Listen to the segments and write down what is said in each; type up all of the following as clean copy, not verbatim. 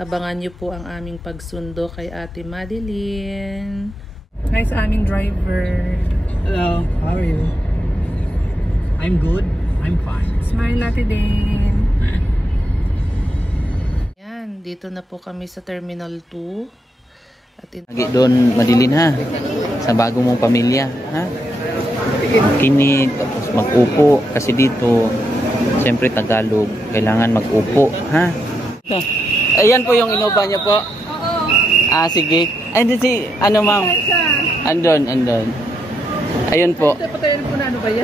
Abangan nyo po ang aming pagsundo kay Ate Madeline. Hi sa aming driver. Hello, how are you? I'm good. I'm fine. Smile Ate din. Yan, dito na po kami sa Terminal 2. At lagi doon Madeline ha, sa bago mong pamilya ha. Makinig, tapos mag-upo kasi dito siyempre Tagalog, kailangan mag-upo ha. Ayan po yung inuba niya po. Ah sige. Ay si ano ma'am? Andon. Ayun po.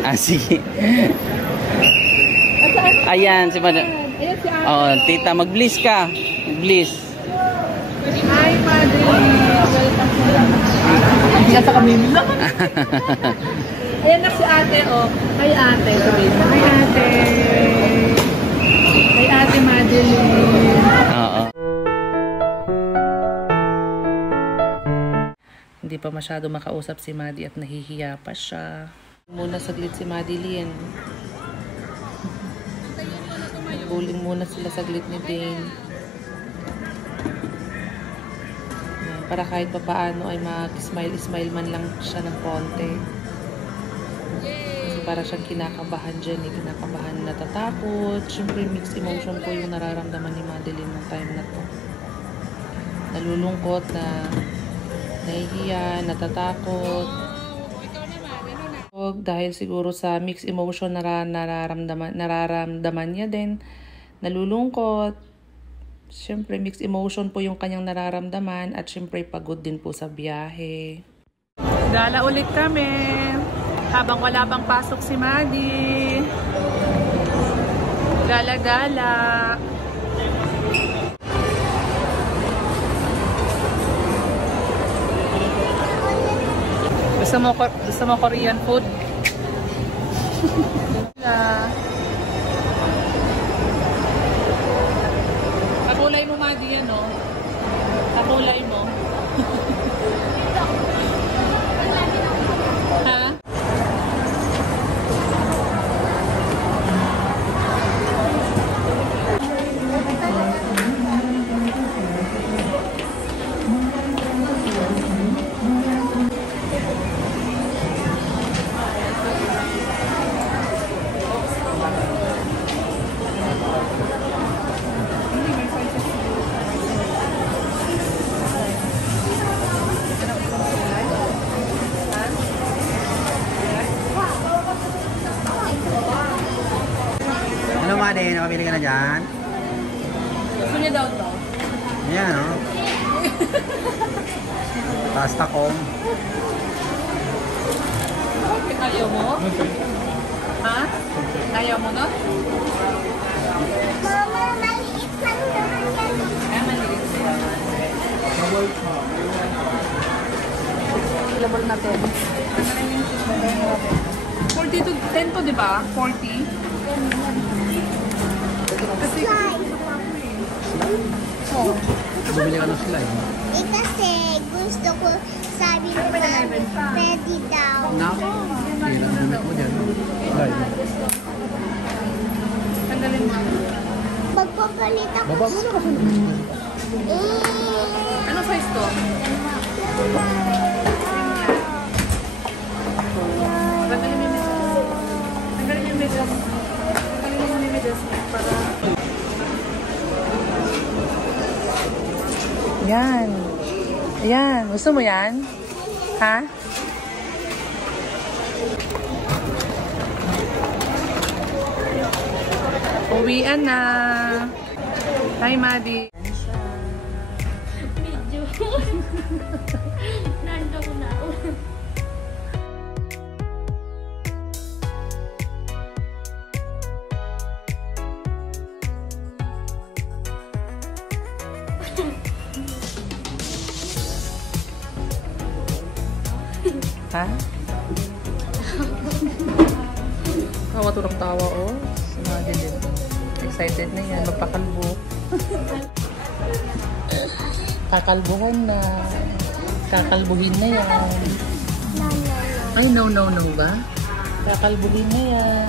Ah sige. Ayan si madam. Oh, tita mag-bliss ka. Bliss. Hi, Madeline! Yan sa kami lang. Ayan na si ate, oh. Hi, ate. Sabihin mo. Hi, ate. Hi, ate Madeline. Oo. Hindi pa masyado makausap si Maddie at nahihiya pa siya. Muna saglit si Madeline. Buling muna sila saglit ni Dane. Para kahit pa paano ay mag-smile man lang siya ng konti. Kasi para siyang kinakabahan dyan, kinakabahan, natatakot. Siyempre mixed emotion po yung nararamdaman ni Madeline ng time na to. Nalulungkot, nahihiya, natatakot. Dahil siguro sa mixed emotion nararamdaman niya din, nalulungkot. Siyempre, mixed emotion po yung kanyang nararamdaman at siyempre pagod din po sa biyahe. Gala ulit kami habang wala bang pasok si Maddie. Gala-gala. Gusto mo Korean food? Kakulay mo, Maddie, yan, oh. Kakulay mo. Ha? Ano Made, nakabili ka na dyan? Gusto niya daw to? Ayan o. Pasta com. Ayaw mo? Ha? Ayaw mo na? Mama, maliit lang naman yan. Ay, maliit siya. Labor natin. 40 to 10 to, di ba? 40? Kasi... Oh. Bumili ka ng slime. Kasi gusto ko sabi ko na ready daw. Na? Hindi na bumili mo dyan. Slime. Tanggalin mo. Magpapalit ako. Baba mo na kasi. Ano size to? Tanggalin mo yung medyas. Tanggalin mo yung medyas. Tanggalin mo yung medyas para... Yan. Yan. Gusto mo yan? Ha? Uwian na. Hi, Maddie. Medyo. Nando ko na. Ha? Tawa tulong tawa, oh. Si Madeline. Excited na yan. Magpakalbo. Kakalbuhan na. Kakalbuhin na yan. Ay, no ba? Kakalbuhin na yan.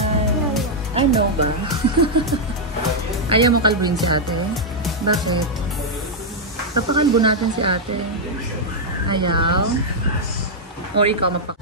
Ay, no ba? Ayaw mo kalbuhin si ate? Bakit? Tapakalbo natin si ate. Ayaw. O ikaw mapak.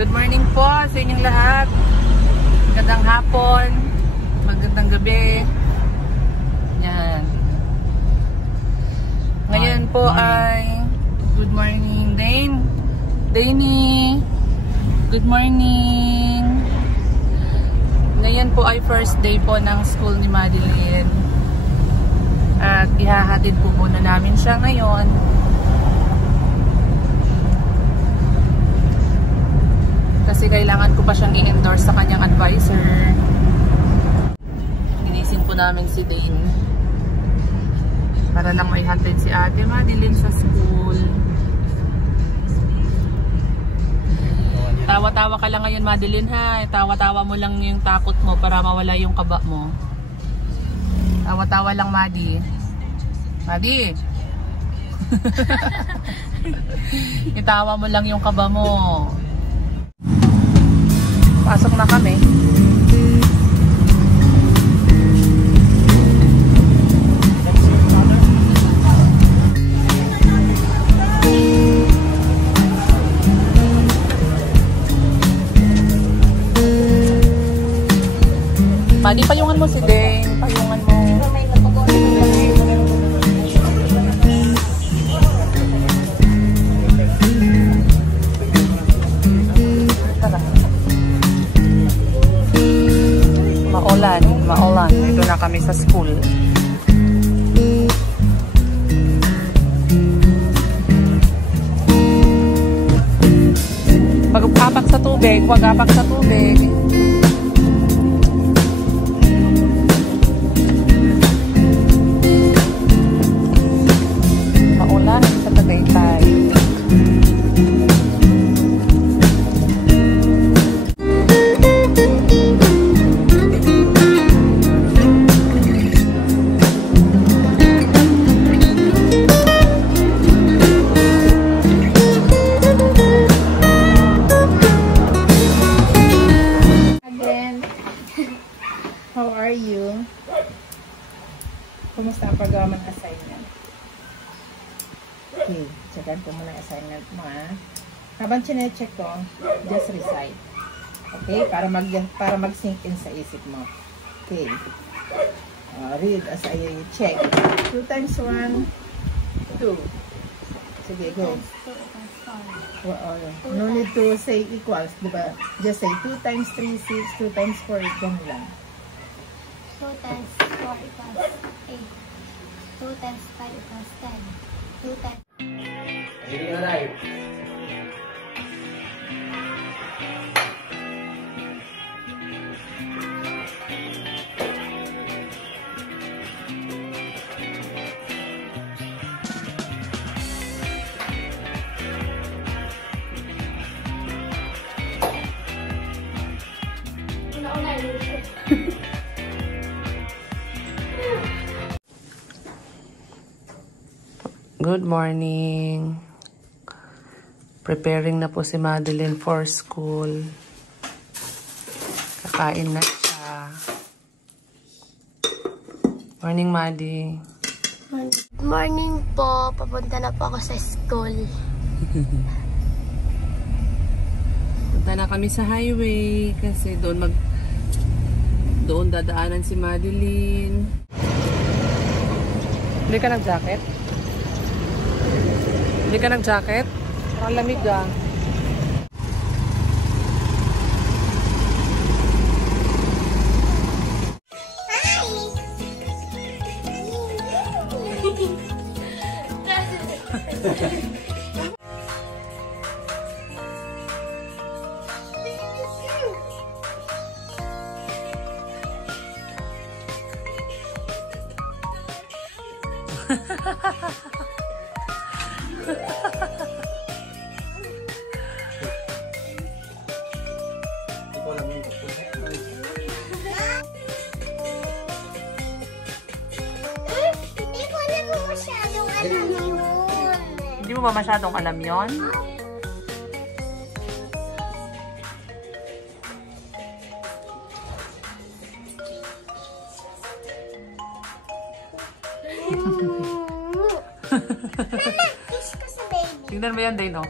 Good morning po sa inyong lahat. Magandang hapon, magandang gabi. Yan. Ngayon po ay good morning, Dane. Danny. Good morning. Ngayon po ay first day po ng school ni Madeline. At ihahatid po muna namin siya ngayon. Kasi kailangan ko pa siyang i-endorse sa kanyang advisor. Ginising po namin si Dane para lang maihatid si ate Madeline sa school. Tawa-tawa ka lang ngayon, Madeline, ha? Tawa-tawa mo lang yung takot mo para mawala yung kaba mo. Tawa-tawa lang, Madi. Madi! Itawa mo lang yung kaba mo. Pasok na kami. Padi, payungan mo si Dane. Payungan mo. Maulan. Ito na kami sa school. Pag-apak sa tubig, wag-apak sa tubig. Maulan sa Tagaytay. How are you? Kumusta ang paggawa ng assignment? Okay, checkan ko muna ang assignment mo, ha? Habang chinecheck ko, just recite. Okay? Para mag-sink in sa isip mo. Okay. Read as I check. 2 times 1, 2. Sige, go. No need to say equals, diba? Just say 2 times 3, 6, 2 times 4, ganun lang. 2 times 4 equals 8. 2 times 5 equals 10. 2 times... Good morning. Preparing na po si Madeline for school. Kakain na siya. Morning, Maddie. Good morning po. Papunta na po ako sa school. Punta na kami sa highway kasi doon dadaanan si Madeline. Hindi ka nag-jacket? Hindi ka nag-jacket? Parang lamig ah. Hindi ko naman masyadong alam yun. Hindi mo ba masyadong alam yon? Mama, kiss ko sa baby. Tingnan mo yan, Dane, oh.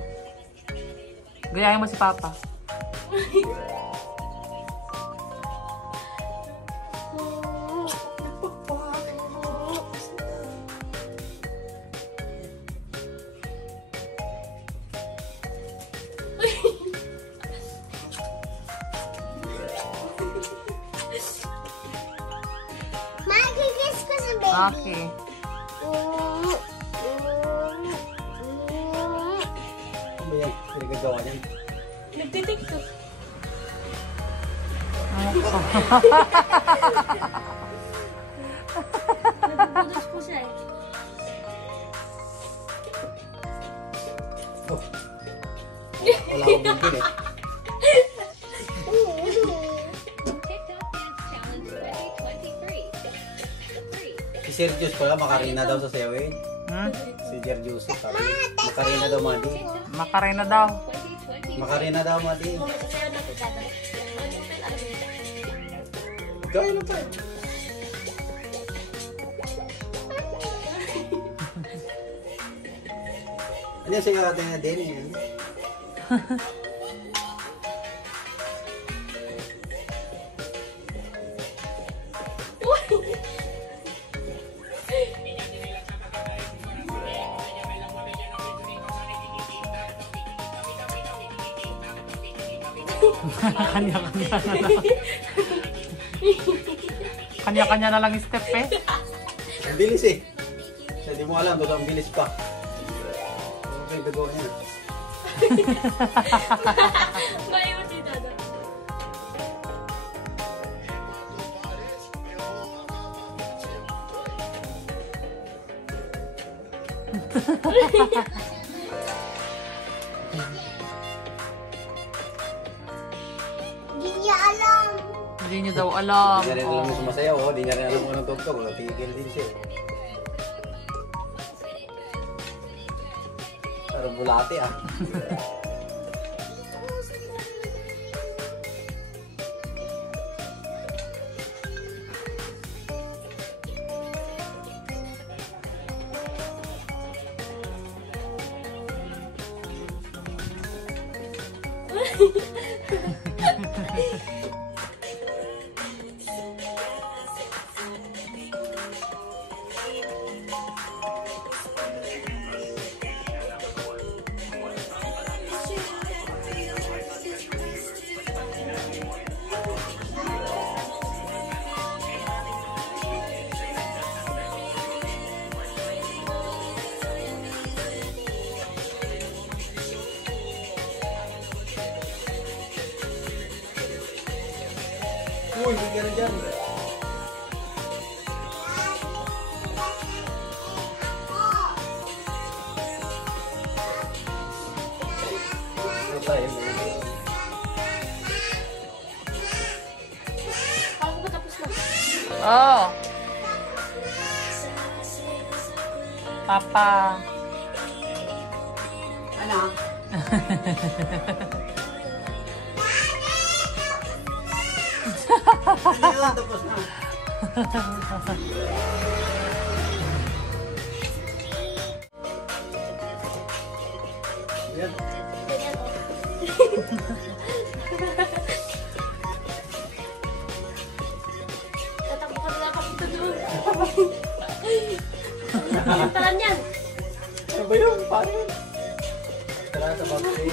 Gayahin mo si Papa. Magkikiss ko sa baby. Okay. Ano yan? Pinagagawa niyan. Nagtitiktok. Nagbubudos po siya eh. Oh. Wala akong bigil eh. Si Sergius pala makarina daw sa Sewin. Si Sergius sabi, makarina daw Madi. Makarena daw. Makarina daw Madi. Gawin na tayo. Ano yung sigaratay na din eh? Kanya-kanya na lang. Kanya-kanya na lang yung step eh. Ang bilis eh. Kasi di mo alam, doon ang bilis pa. Okay, gagawa niya. Bayo si Dada. Hindi niya alam. Hindi niyo daw alam. Hindi niya rin alam yung sumasayaw, oh. Di niya rin alam kung anong tugtog. Tigil din siya. Parang bulate ah. Uy, hindi ka na dyan. Ano tayo? Ako ba tapos na? Oh. Papa. Ano? Ano yun? Tapos na. Yan. Ganyan o. Tatakbo ka na kapito doon. Talan yan. Ano ba yun? Paano yun? Tara sa backstay.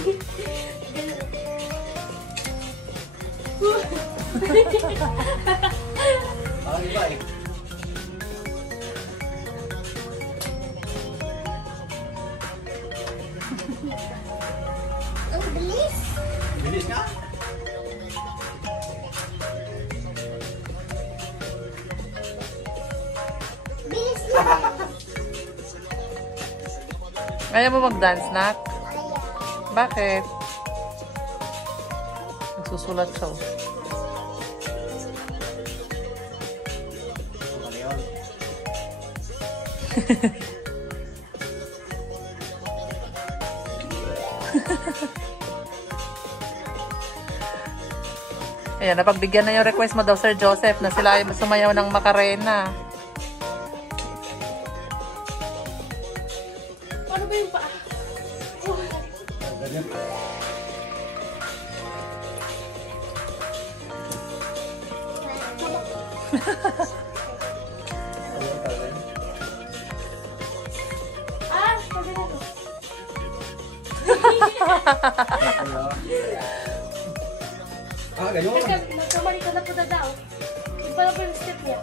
Parang iba eh. Ang bilis. Bilis nga. Bilis na. Kaya mo mag-dance, Nak? Bakit? Nagsusulat siya. Ano yun? Ayan, napagbigyan na yung request mo daw, Sir Joseph, na sila ay sumayaw ng Macarena. Ano ba yung paa? Ganyan. Sabi na to. Ganyan. Nagkamali ka na po na daw. Yung pala po yung step niya.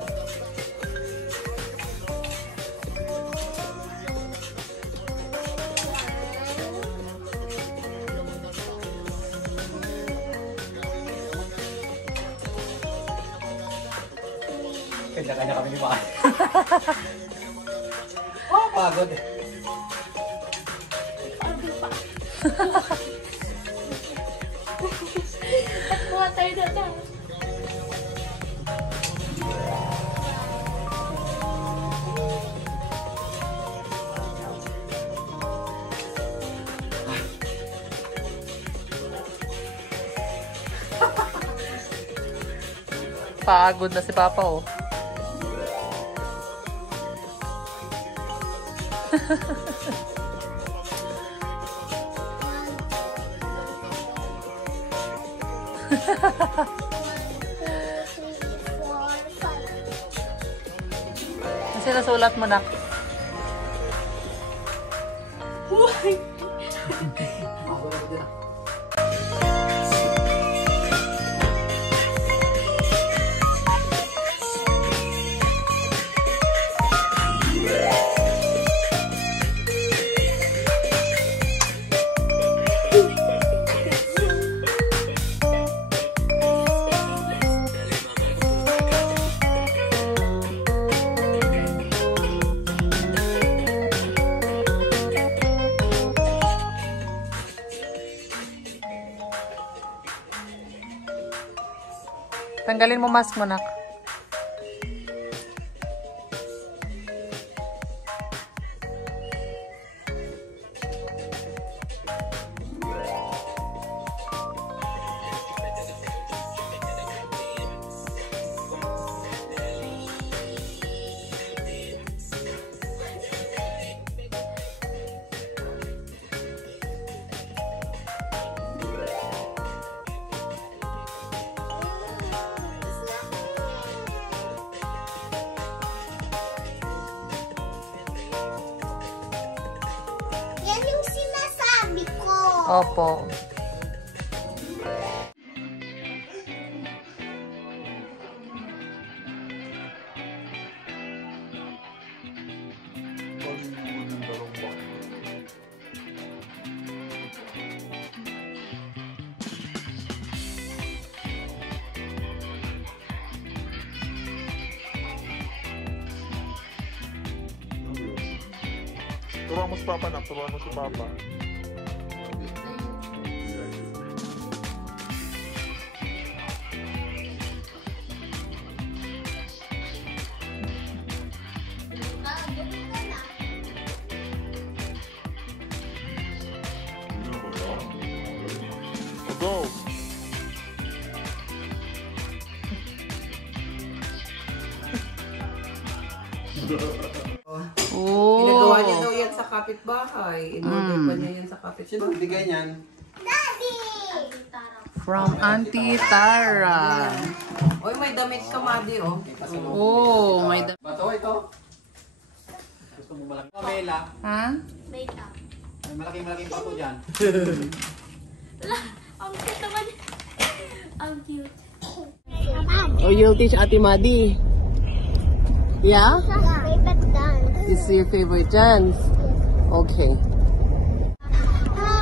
Kanya-kanya kami ni Maka. Pagod eh. Kuha tayo na daw. Pagod na si Papa, oh. Kasi nasulat mo na. Tanggalin mo mask mo, Nak. Yan yung sinasabi ko. Opo. Turuan mo si Papa, Nak. Turuan mo si Papa. Go! Oh. Ginagawa niya daw yan sa kapitbahay. In-order pa niya yan sa Sino kapitbahay. bigay niyan? From Auntie Tara. Oy, may damit ka, Madi, oh. Oh, may Bato ito. Gusto mo malaki? Mela. Ha? Wait up. May malaking bato dyan. Ang cute naman. Ang cute. Oh, you'll teach Ate Madi. Yeah? Favorite dance. This is your favorite dance? Okay. Wow.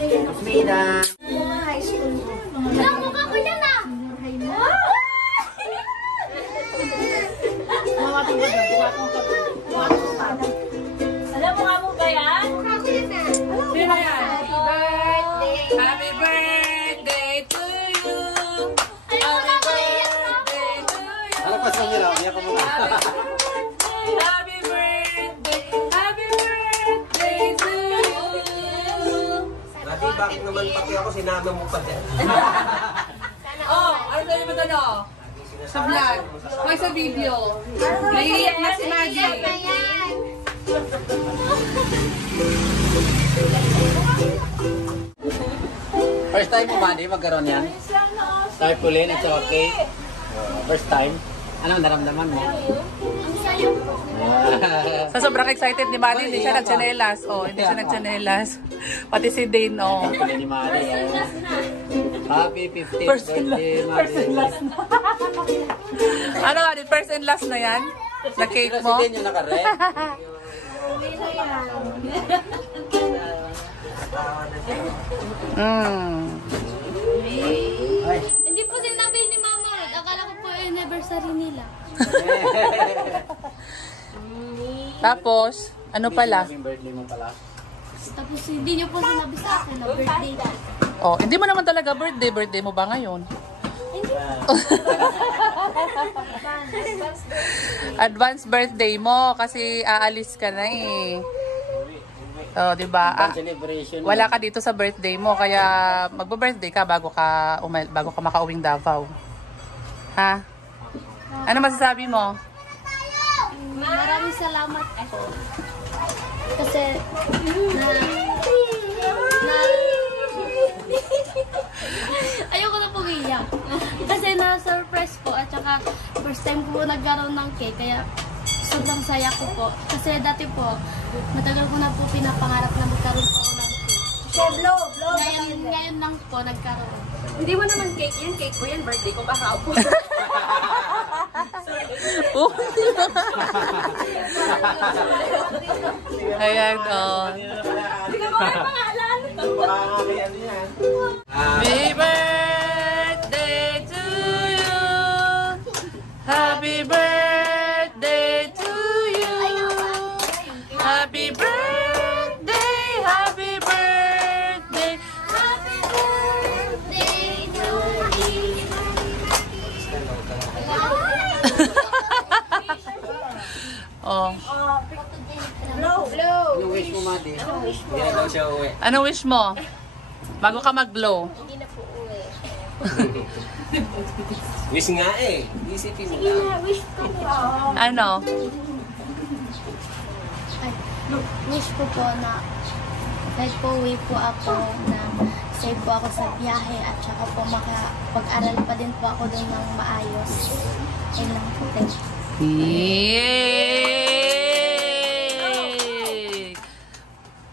Kusmina. Ang mukha ko yan ah! Alam mo nga mo ba yan? Mukha ko yan ah! Sino yan? Happy birthday to you. Happy birthday to you. Ano pa sa nila? Umiyak ko muna. Happy birthday. Happy birthday to you. Dati, bakit naman pati ako sinama mo pa dyan? Oh, ano sa'yo ba ito? Sa vlog. Hoy, sa video. Naiiyak na si Maggie. First time mo ba, di magkaroon yan? Tarpaulin at saka cake. First time. Anong naramdaman mo? Ang sayo ko. Sa sobrang excited ni Manny, hindi siya nagchanelas. Oh, hindi siya nagchanelas. Pati si Dane, oh. Tarpaulin ni Mari. Happy 15th birthday, Mari. Ano nga, first and last na yan? Na cake Kasi mo? din yung naka-red. Hindi po sinabi ni Mama. Akala ko po anniversary nila. Tapos, ano pala? Happy birthday mo pala. Tapos hindi niyo po sinabi sa akin na birthday ko. Oh, hindi mo naman talaga birthday. Birthday mo ba ngayon? Advance birthday mo kasi aalis ka na eh. Oh, 'di ba? Celebration. Wala ka dito sa birthday mo kaya magbo-birthday ka bago ka makauwing Davao. Ha? Ano masasabi mo? Maraming salamat po. Kasi ayoko na pumiyak. Kasi na-surprise po at saka first time ko po nagkaroon ng cake kaya sobrang saya ko po. Kasi dati po, matagal ko na po pinapangarap na magkaroon po ako ng cake. Ngayon lang po nagkaroon. Hindi mo naman cake yan. Cake ko yan. Birthday ko kahapon. Ayan, oh. Happy birthday to you. Happy birthday to you. Happy birthday, happy birthday. Happy birthday to you. Oh. Anong wish mo, Madi? Hindi na daw siya uwi. Ano wish mo? Bago ka mag-glow. Hindi na po uwi. Wish nga eh. Isipin mo lang. Wish ko po. Ano? Ay, wish ko po na kahit po uwi po ako na save po ako sa biyahe at saka po makapag-aral pa din po ako doon ng maayos. Ayun lang po. Thank you. Yay!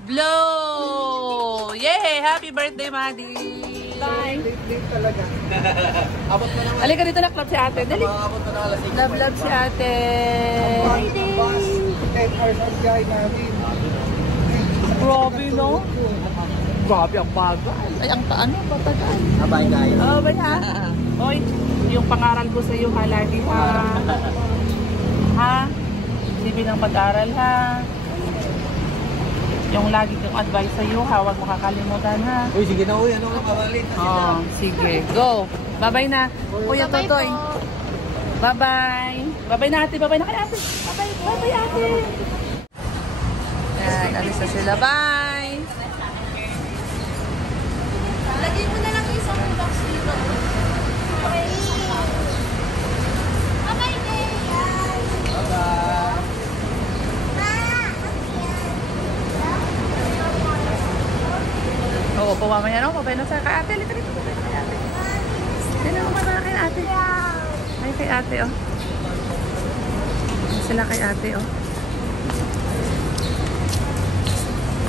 Blow! Yay! Happy birthday, Maddie! Bye! Abot mo naman. Halika dito na, club si ate. Dali! Abot mo na alas 6. Love si ate! 10 hours ang gay namin. Grabe, no? Grabe ang bagal. Ay, ang paano? Patagal. Bye guys. Oh, bye ha? Oy, yung pangaral ko sa iyo, halagi ha? Ha? Sige ng pag-aral ha? Yung lagi kong advice sa iyo ha, huwag mo kakalimutan ha? Uy, sige na uy. Ano ka mawalit? Oh, sige. Go. Bye-bye na. Kuya Bye-bye Totoy. po. Bye-bye. Bye-bye na ate. Bye-bye na kay ate. Bye-bye. Bye-bye ate. Yan, alis na sila. Bye. Lagyan mo na lang isang box dito. Bye-bye din. Oo, po mamaya no. Babay na sa kay ate. Lito dito. Babay na kay ate. Dito na babay na kay ate. Ay, kay ate oh. Sila kay ate oh.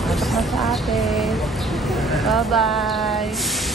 Pasok na sa ate. Bye-bye.